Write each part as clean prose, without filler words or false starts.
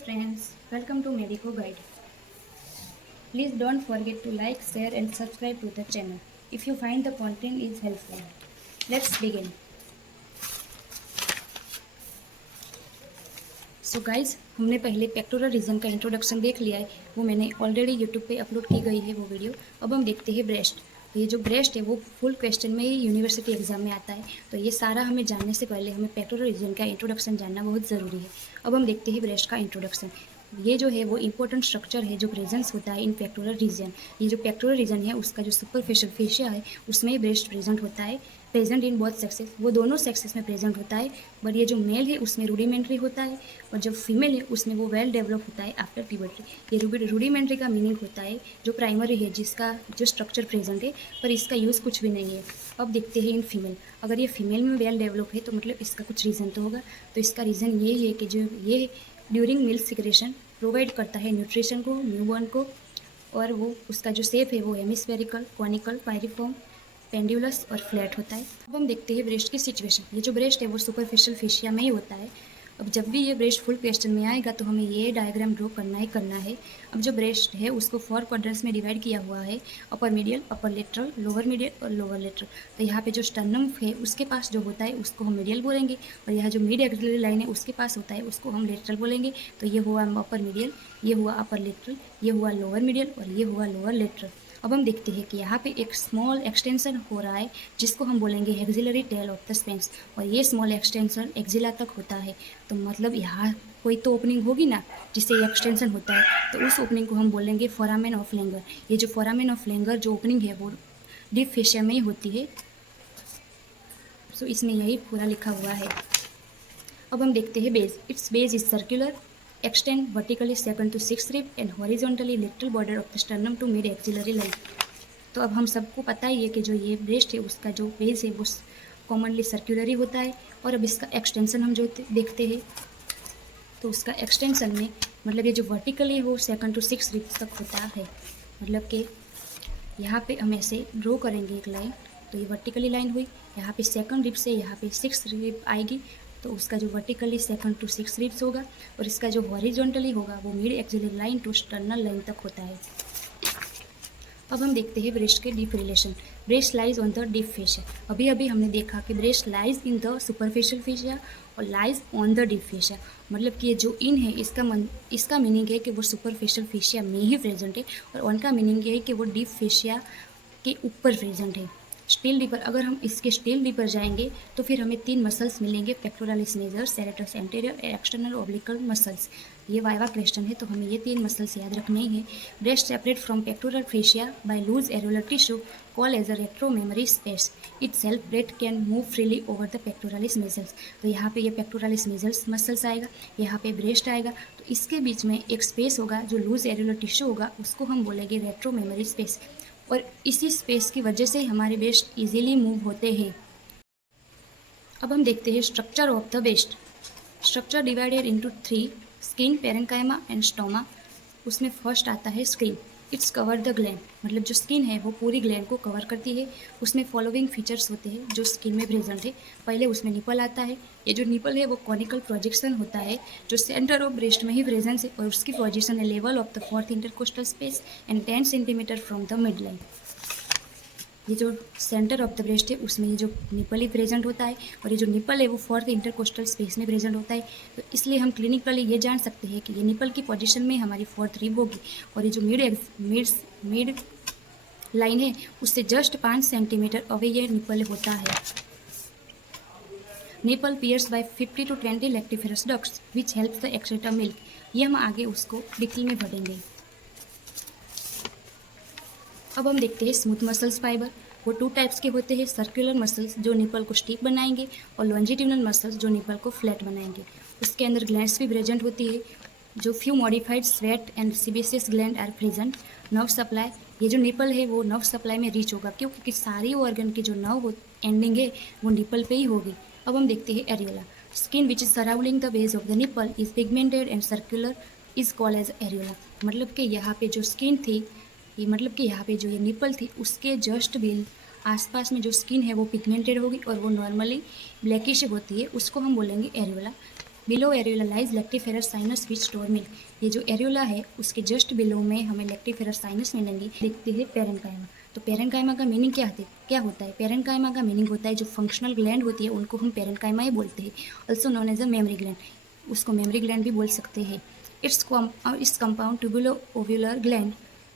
friends, welcome to Medico Guide. Please don't forget to like, share and subscribe to the channel if you find the content is helpful. Let's begin. So guys, हमने पहले pectoral region का introduction देख लिया है, वो मैंने already YouTube पे upload की गई है वो वीडियो। अब हम देखते हैं ब्रेस्ट। तो ये जो ब्रेस्ट है वो फुल क्वेश्चन में ही यूनिवर्सिटी एग्जाम में आता है, तो ये सारा हमें जानने से पहले हमें पेक्टोरल रीजन का इंट्रोडक्शन जानना बहुत ज़रूरी है। अब हम देखते हैं ब्रेस्ट का इंट्रोडक्शन। ये जो है वो इंपॉर्टेंट स्ट्रक्चर है जो प्रेजेंस होता है इन पेक्टोरल रीजन। ये जो पेक्टोरल रीजन है उसका जो सुपरफिशियल फेशिया है उसमें ब्रेस्ट प्रेजेंट होता है, प्रेजेंट इन बोथ सेक्सेस। वो दोनों सेक्सेस में प्रेजेंट होता है, बट ये जो मेल है उसमें रूडिमेंट्री होता है और जो फीमेल है उसमें वो वेल डेवलप होता है आफ्टर प्यूबर्टी। ये रूडिमेंट्री का मीनिंग होता है जो प्राइमरी है, जिसका जो स्ट्रक्चर प्रेजेंट है पर इसका यूज़ कुछ भी नहीं है। अब देखते हैं इन फीमेल। अगर ये फीमेल में वेल डेवलप है तो मतलब इसका कुछ रीज़न तो होगा। तो इसका रीज़न ये है कि जो ये ड्यूरिंग मिल्क सिक्रेशन प्रोवाइड करता है न्यूट्रिशन को न्यूबॉर्न को, और वो उसका जो शेप है वो हेमिस्फेरिकल, कॉनिकल, पायरिफॉर्म, पेंडुलस और फ्लैट होता है। अब हम देखते हैं ब्रेस्ट की सिचुएशन। ये जो ब्रेस्ट है वो सुपरफिशियल फेशिया में ही होता है। अब जब भी ये ब्रेस्ट फुल क्वेश्चन में आएगा तो हमें ये डायग्राम ड्रॉ करना ही करना है। अब जो ब्रेस्ट है उसको 4 क्वाड्रेंट्स में डिवाइड किया हुआ है, अपर मीडियल, अपर लेटरल, लोअर मीडियल और लोअर लेटरल। तो यहाँ पे जो स्टर्नम है उसके पास जो होता है उसको हम मीडियल बोलेंगे, और यहाँ जो मिड एक्सिलरी लाइन है उसके पास होता है उसको हम लेटरल बोलेंगे। तो ये हुआ अपर मीडियल, ये हुआ अपर लेटरल, ये हुआ लोअर मीडियल और ये हुआ लोअर लेटरल। अब हम देखते हैं कि यहाँ पे एक स्मॉल एक्सटेंशन हो रहा है जिसको हम बोलेंगे axillary tail of the Spence, और ये स्मॉल एक्सटेंशन एक्सिला तक होता है। तो मतलब यहाँ कोई तो ओपनिंग होगी ना जिससे ये एक्सटेंशन होता है, तो उस ओपनिंग को हम बोलेंगे फोरामेन ऑफ लैंगर। ये जो फोरामेन ऑफ लैंगर जो ओपनिंग है वो डीप फेशिया में ही होती है। सो इसमें यही पूरा लिखा हुआ है। अब हम देखते हैं base. It's base is circular, extend vertically 2nd to 6th rib and horizontally lateral border of the sternum to mid axillary line। तो अब हम सबको पता ही है कि जो ये ब्रेस्ट है उसका जो बेस है वो कॉमनली सर्कुलर ही होता है। और अब इसका एक्सटेंशन हम जो देखते हैं तो उसका एक्सटेंशन में मतलब ये जो वर्टिकली वो 2nd to 6th रिब तक होता है। मतलब कि यहाँ पे हम ऐसे ड्रॉ करेंगे एक लाइन, तो ये वर्टिकली लाइन हुई, यहाँ पे 2nd रिब से यहाँ पे 6th रिब आएगी, तो उसका जो vertically 2nd to 6th ribs होगा, और इसका जो हॉरिजॉन्टली होगा वो mid axillary line to sternal line तक होता है। अब हम देखते हैं ब्रेस्ट के deep relation. Breast lies on the deep fascia. अभी अभी हमने देखा कि breast lies in the superficial fascia और lies on the deep fascia. मतलब कि ये जो इन है इसका मीनिंग है कि वो सुपरफिशियल फेशिया में ही प्रेजेंट है, और ऑन का मीनिंग ये है कि वो डीप फेशिया के ऊपर प्रेजेंट है। स्टील डीपर, अगर हम इसके स्टील डीपर जाएंगे तो फिर हमें 3 मसल्स मिलेंगे, pectoralis major, serratus anterior, external oblique muscles. ये वाइवा क्वेश्चन है तो हमें ये 3 मसल्स याद रखने ही हैं। Breast separate from pectoral fascia by loose areolar tissue call as a retro mammary space. It self breast can move freely over the pectoralis muscles. तो यहाँ पे ये पेक्टोरालिस मेजल्स मसल्स आएगा, यहाँ पे ब्रेस्ट आएगा, तो इसके बीच में एक स्पेस होगा जो लूज एरोलर टिश्यू होगा, उसको हम बोलेंगे रेट्रो मेमोरी स्पेस, और इसी स्पेस की वजह से हमारे ब्रेस्ट इजीली मूव होते हैं। अब हम देखते हैं structure of the breast. Structure divided into 3, skin, parenchyma and stoma. उसमें फर्स्ट आता है skin. Its cover the gland, मतलब जो स्किन है वो पूरी ग्लैंड को कवर करती है। उसमें फॉलोइंग फीचर्स होते हैं जो स्किन में प्रेजेंट है। पहले उसमें निपल आता है। ये जो निपल है वो कॉनिकल प्रोजेक्शन होता है जो सेंटर ऑफ ब्रेस्ट में ही प्रेजेंस है, और उसकी पोजीशन है level of the 4th intercostal space and 10 centimetre from the mid line. ये जो सेंटर ऑफ द ब्रेस्ट है उसमें ये जो निपल ही प्रेजेंट होता है, और ये जो निपल है वो 4th इंटरकोस्टल स्पेस में प्रेजेंट होता है। तो इसलिए हम क्लिनिकली ये जान सकते हैं कि ये निपल की पोजीशन में हमारी 4th रिब होगी, और ये जो मिड लाइन है उससे जस्ट 5 सेंटीमीटर अवे ये निपल होता है। Nipple pierce by 50 to 20 lactiferous ducts which helps the excrete milk. ये हम आगे उसको डिटेल में पढ़ेंगे। अब हम देखते हैं स्मूथ मसल्स फाइबर। वो 2 टाइप्स के होते हैं, सर्कुलर मसल्स जो निपल को स्टिक बनाएंगे, और लॉन्जिट्यूडनल मसल्स जो निपल को फ्लैट बनाएंगे। उसके अंदर ग्लैंड्स भी प्रेजेंट होती है, जो few modified sweat and sebaceous gland are present. Nerve supply, ये जो निपल है वो नर्व सप्लाई में रीच होगा, क्योंकि सारी ऑर्गन की जो नर्व एंडिंग है वो निपल पे ही होगी। अब हम देखते हैं areola. Skin which is surrounding the base of the nipple is pigmented and circular is called as areola. मतलब कि यहाँ पे जो स्किन थी, ये मतलब कि यहाँ पे जो ये निपल थी उसके जस्ट बिल आसपास में जो स्किन है वो पिगमेंटेड होगी, और वो नॉर्मली ब्लैकिश होती है, उसको हम बोलेंगे areola. Below areola lies lactiferous sinus विच स्टोर मिल्क। ये जो एरियोला है उसके जस्ट बिलो में हमें लेक्टिफेरस साइनस मिलेंगे। देखते हैं पेरेन्काइमा। तो पेरेन्काइमा का मीनिंग क्या होता है? पेरेन्काइमा का मीनिंग होता है जो फंक्शनल ग्लैंड होती है उनको हम पेरेन्काइमा ही बोलते हैं, also known as a mammary gland. उसको मेमरी ग्लैंड भी बोल सकते हैं। It's compound tubulo alveolar gland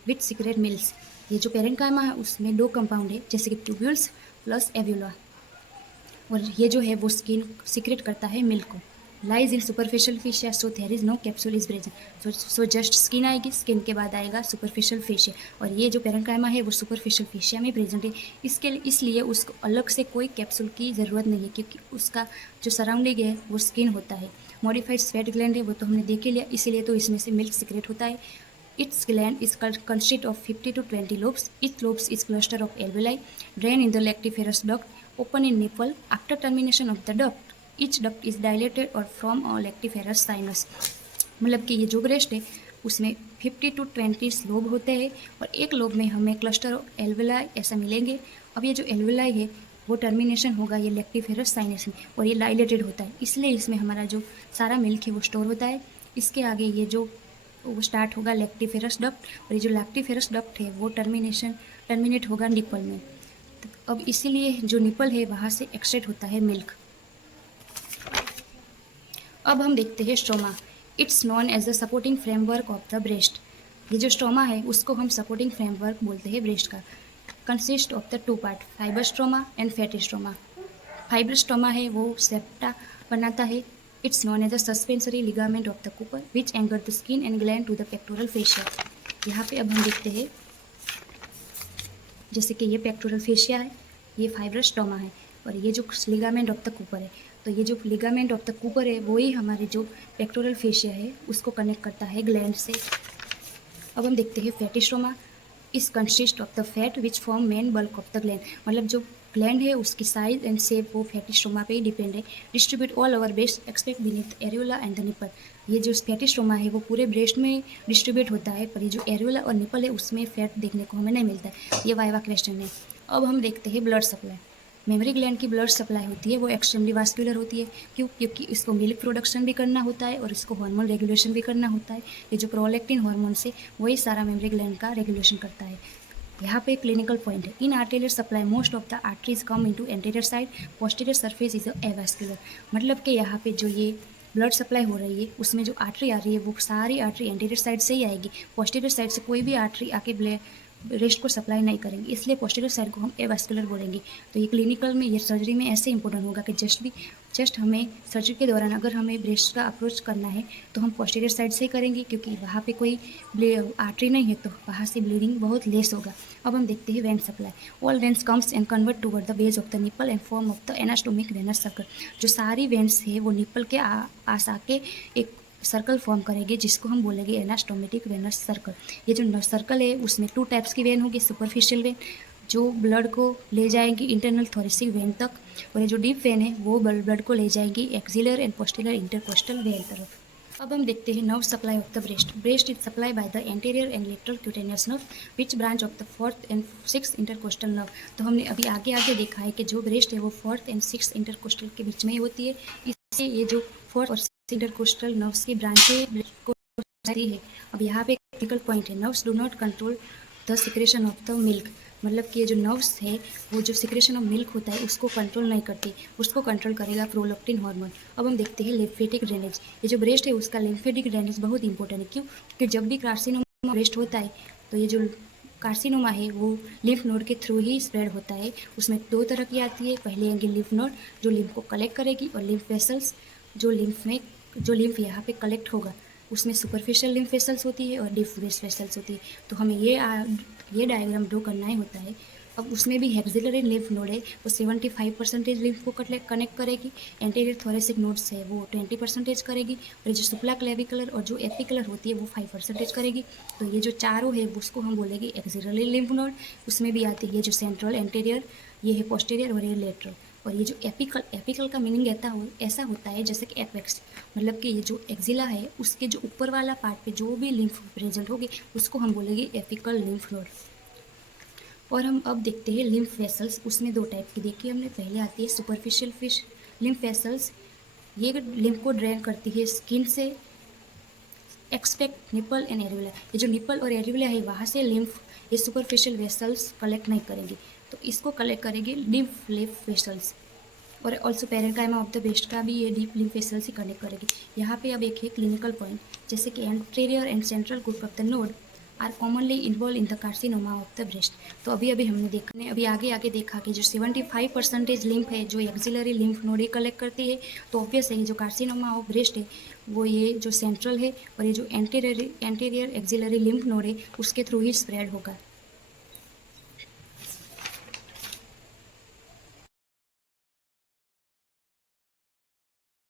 with secret milks. ये जो पेरेन्काइमा है उसमें दो कंपाउंड है, जैसे कि ट्यूब्यूल्स प्लस एव्यूला, और ये जो है वो स्किन सीक्रेट करता है मिल्क को। Lies in superficial fascia, so there is no capsule is present. So just skin आएगी, स्किन के बाद आएगा सुपरफिशियल फेशिया, और ये जो पेरेन्काइमा है वो सुपरफिशियल फेशिया में प्रेजेंट है। इसलिए उसको अलग से कोई कैप्सूल की ज़रूरत नहीं है, क्योंकि उसका जो सराउंडिंग है वो स्किन होता है। मॉडिफाइड स्वेट ग्लैंड है वो तो हमने देख ही लिया, इसीलिए तो इसमें से मिल्क सीक्रेट होता है। Its gland is consist of 50 to 20 lobes. Each lobes is cluster of alveoli, drain in the lactiferous duct, open in nipple. After termination of the duct, each duct is dilated or from a lactiferous sinus. मतलब कि ये जो breast है उसमें 50 to 20 lobe होते हैं, और एक लोब में हमें क्लस्टर ऑफ एल्वेलाई ऐसा मिलेंगे। अब ये जो एल्वेलाई है वो टर्मिनेशन होगा ये लैक्टिफेरस साइनस में, और ये डायलेटेड होता है, इसलिए इसमें हमारा जो सारा मिल्क है वो स्टोर होता है। इसके आगे ये जो वो स्टार्ट होगा लैक्टिफेरस डक्ट, और ये जो लैक्टिफेरस डक्ट है वो टर्मिनेट होगा निपल में। तो अब इसीलिए जो निपल है वहाँ से एक्सट्रैक्ट होता है मिल्क। अब हम देखते हैं stroma. It's known as the supporting framework of the breast. ये जो स्ट्रोमा है उसको हम सपोर्टिंग फ्रेमवर्क बोलते हैं ब्रेस्ट का। Consist of the two part, fibre stroma and fatty stroma. Fibre stroma है वो सेप्टा बनाता है। It's known as a suspensory ligament of the Cooper which anchor the skin and gland to the pectoral fascia. यहाँ पे अब हम देखते हैं, जैसे कि ये पेक्टोरल फेशिया है, ये फाइबर स्ट्रोमा है, और ये जो लिगामेंट ऑफ द कूपर है, तो ये जो लिगामेंट ऑफ द कूपर है वही हमारे जो पेक्टोरल फेशिया है उसको कनेक्ट करता है ग्लैंड से। अब हम देखते हैं फैटी स्ट्रोमा। इस consist of the fat which form main bulk of the gland. मतलब जो ग्लैंड है उसकी साइज एंड शेप वो फैटी स्ट्रोमा पे ही डिपेंड है। Distribute all over breast expect beneath areola and the nipple. ये जो फैटी स्ट्रोमा है वो पूरे ब्रेस्ट में डिस्ट्रीब्यूट होता है, पर ये जो एरियोला और निपल है उसमें फैट देखने को हमें नहीं मिलता है। ये वाइवा क्वेश्चन है। अब हम देखते हैं ब्लड सप्लाई। मेमरी ग्लैंड की ब्लड सप्लाई होती है वो एक्सट्रीमली वास्कुलर होती है। क्योंकि इसको मिल्क प्रोडक्शन भी करना होता है और इसको हार्मोन रेगुलेशन भी करना होता है। ये जो प्रोलैक्टिन हार्मोन से वही सारा मेमरी ग्लैंड का रेगुलेशन करता है। यहाँ पे क्लिनिकल पॉइंट है, in arterial supply most of the arteries come into anterior side, posterior surface is avascular. मतलब कि यहाँ पे जो ये ब्लड सप्लाई हो रही है उसमें जो आर्टरी आ रही है वो सारी आर्टरी एंटीरियर साइड से ही आएगी। पोस्टीरियर साइड से कोई भी आर्टरी आके रेस्ट को सप्लाई नहीं करेंगे, इसलिए पोस्टीरियर साइड को हम एवास्कुलर बोलेंगे। तो ये क्लिनिकल में, ये सर्जरी में ऐसे इंपॉर्टेंट होगा कि जस्ट हमें सर्जरी के दौरान अगर हमें ब्रेस्ट का अप्रोच करना है तो हम पोस्टीरियर साइड से ही करेंगे, क्योंकि वहाँ पे कोई आर्टरी नहीं है तो वहाँ से ब्लीडिंग बहुत लेस होगा। अब हम देखते हैं vein supply. All veins comes and convert toward the base of the nipple and form of the anastomotic venous circle. जो सारी वेन्स है वो निपल के पास आके एक सर्कल फॉर्म करेंगे जिसको हम बोलेंगे एनास्टोमेटिक वेनस सर्कल। ये जो सर्कल है उसमें 2 टाइप्स की वेन होगी, सुपरफिशियल वेन जो ब्लड को ले जाएंगी इंटरनल थोरेसिक वेन तक, और ये जो डीप वेन है वो ब्लड को ले जाएंगी एक्सिलर एंड पोस्टीरियर इंटरकोस्टल वेन तरफ। अब हम देखते हैं nerve supply of the breast. Breast is supply by the anterior and lateral cutaneous nerve which branch of the 4th and 6th intercostal nerve. तो हमने अभी आगे देखा है कि जो ब्रेस्ट है वो 4th and 6th इंटरकोस्टल के बीच में ही होती है, इससे ये जो 4th और 6th इंटरकोस्टल नर्व्स की ब्रांचें को है। अब यहाँ पे क्रिटिकल पॉइंट है, nerves do not control the secretion of the milk. मतलब कि ये जो नर्व्स है वो जो सिक्रेशन ऑफ मिल्क होता है उसको कंट्रोल नहीं करती, उसको कंट्रोल करेगा प्रोलैक्टिन हार्मोन। अब हम देखते हैं लिम्फेटिक ड्रेनेज। ये जो ब्रेस्ट है उसका लिम्फेटिक ड्रेनेज बहुत इंपॉर्टेंट है। क्यों? क्योंकि जब भी कार्सिनोमा ब्रेस्ट होता है तो ये जो कार्सिनोमा है वो लिम्फ नोड के थ्रू ही स्प्रेड होता है। उसमें 2 तरह की आती है, पहले आएंगे लिम्फ नोड जो लिम्फ को कलेक्ट करेगी, और लिम्फ वेसल्स जो लिम्फ यहाँ पे कलेक्ट होगा उसमें सुपरफिशियल लिम्फ वेसल्स होती है और डीप वेसल्स होती है। तो हमें ये डायग्राम ड्रॉ करना ही होता है। अब उसमें भी एक्सिलरी लिम्फ नोड है वो 75% लिम्फ को कनेक्ट करेगी, एंटीरियर थोरेसिक नोड्स है वो 20% करेगी, और जो सुप्ला क्लेविकुलर और जो एपिकुलर होती है वो 5% करेगी। तो ये जो चारों है उसको हम बोलेंगे एक्सिलरी लिम्फ नोड। उसमें भी आती है ये जो सेंट्रल, एंटीरियर, ये है पोस्टीरियर और ये लेटरल। और ये जो एपिकल का मीनिंग ऐसा होता है जैसे कि एपेक्स, मतलब कि ये जो एक्जिला है उसके जो ऊपर वाला पार्ट पे जो भी लिम्फ प्रेजेंट होगी उसको हम बोलेंगे एपिकल लिम्फ नोड। और हम अब देखते हैं लिम्फ वेसल्स। उसमें 2 टाइप की देखी हमने, पहले आती है सुपरफिशियल लिम्फ वेसल्स ये लिम्फ को ड्रेन करती है स्किन से, एक्सपेक्ट निपल एंड एरिवुला। ये जो निपल और एरिवुला है वहाँ से लिम्फ ये सुपरफिशियल वेसल्स कलेक्ट नहीं करेंगी, तो इसको कलेक्ट करेगी डीप लिम्फ वेसल्स। और also parenchyma of the breast का भी ये डीप लिम्फ वेसल्स ही कनेक्ट करेगी। यहाँ पे अब एक है क्लिनिकल पॉइंट, जैसे कि anterior and central group of the node are commonly involve in the carcinoma of the breast. तो अभी हमने देखा, अभी आगे देखा कि जो 75% लिम्फ है जो एक्सिलरी लिम्फ नोड कलेक्ट करती है, तो ऑब्वियस है जो कार्सिनोमा ऑफ ब्रेस्ट है वो ये जो सेंट्रल है और ये जो एंटीरियर एक्सिलरी लिम्फ नोड है उसके थ्रू ही स्प्रेड होगा।